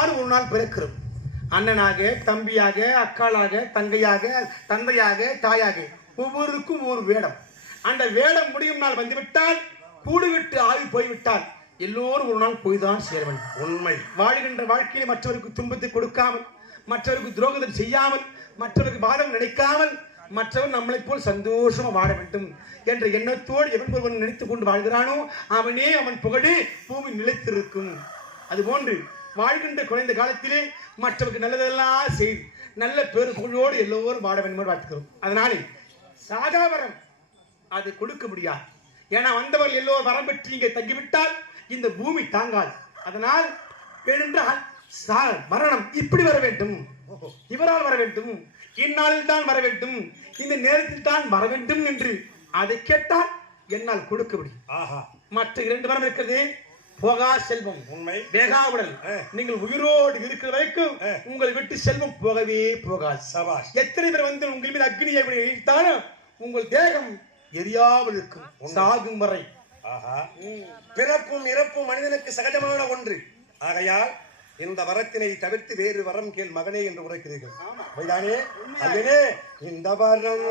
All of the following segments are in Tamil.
ஒரு நாள் பிறக்கிறோம். அண்ணனாக, தம்பியாக, அக்காளாக, தங்கையாக, தந்தையாக, தாயாக ஒவ்வொருக்கும் ஒரு வேடம். அந்த வேடம் முடியும் நாள் வந்துவிட்டால், கூடுவிட்டு ஆய்வு போய்விட்டால் எல்லோரும் ஒரு நாள் போய்தான் சேர வேண்டும். உண்மை. வாழ்கின்ற வாழ்க்கையை மற்றவருக்கு துன்பத்தை கொடுக்காமல், மற்றவருக்கு துரோகத்தை செய்யாமல், மற்றவருக்கு பாதம் நினைக்காமல், மற்றவன் நம்மளை போல் சந்தோஷமா வாழ வேண்டும் என்ற எண்ணத்தோடு எவன் ஒருவன் நினைத்துக் கொண்டு வாழ்கிறானோ அவனே அவன் புகழே பூமி நிலைத்திருக்கும். அதுபோன்று வாழ்கின்ற குறைந்த காலத்திலே மற்றவருக்கு நல்லதெல்லாம் செய்து நல்ல பேரு புகழோடு எல்லோரும் வாழ வேண்டும் வாழ்த்துக்கிறோம். அதனாலே சாகாவரம் அது கொடுக்க முடியாது. ஏன்னா வந்தவர் எல்லோரும் வரம் பெற்று இங்கே தங்கிவிட்டால் இந்த பூமி தாங்காது. அதனால் ஏனென்றால் மரணம் இப்படி வர வேண்டும், இவரால் வர வேண்டும், இந்நாளில் தான் வர வேண்டும், இந்த நேரத்தில் தான் வர வேண்டும் என்று அதை கேட்டால் என்னால் கொடுக்க முடியும். மற்ற இரண்டு வரம் இருக்கிறது. போகா செல்வம், உண்மை. வேகா உடல். நீங்கள் உயிரோடு இருக்கிற வரைக்கும் உங்களை விட்டு செல்வம் போகவே போகாது. எத்தனை பேர் வந்து உங்கள் மீது அக்னியை இழுத்தாலும் உங்கள் தேகம் எரியாமல் இருக்கும் சாகும் வரை. பிறப்பும் இறப்பும் மனிதனுக்கு சகஜமான ஒன்று. ஆகையால் இந்த வரத்தினை தவிர்த்து வேறு வரம் கேள் மகனே என்று உரைக்கிறீர்கள். இந்த வரம்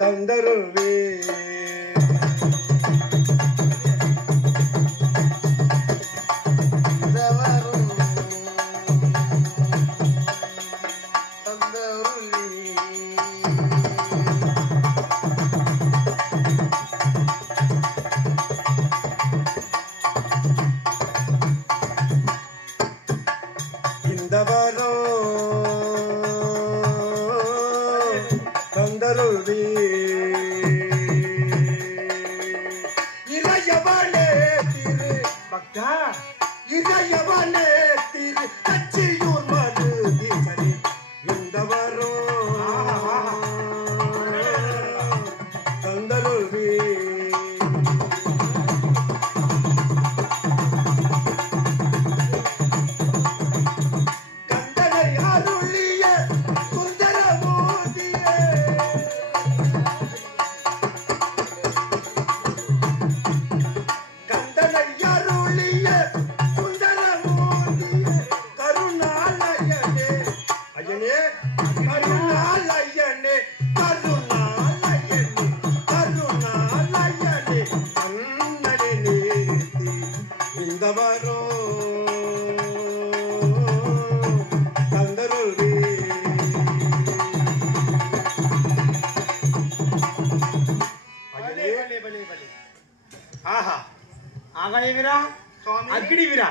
தந்தருவே இறையவனே திரு பக்தா, இறையவனே திரு கச்சியூர் மது தீசரி இந்த வரும் தந்தருவே ஆகா, ஆகாய வீரா, அக்னி வீரா.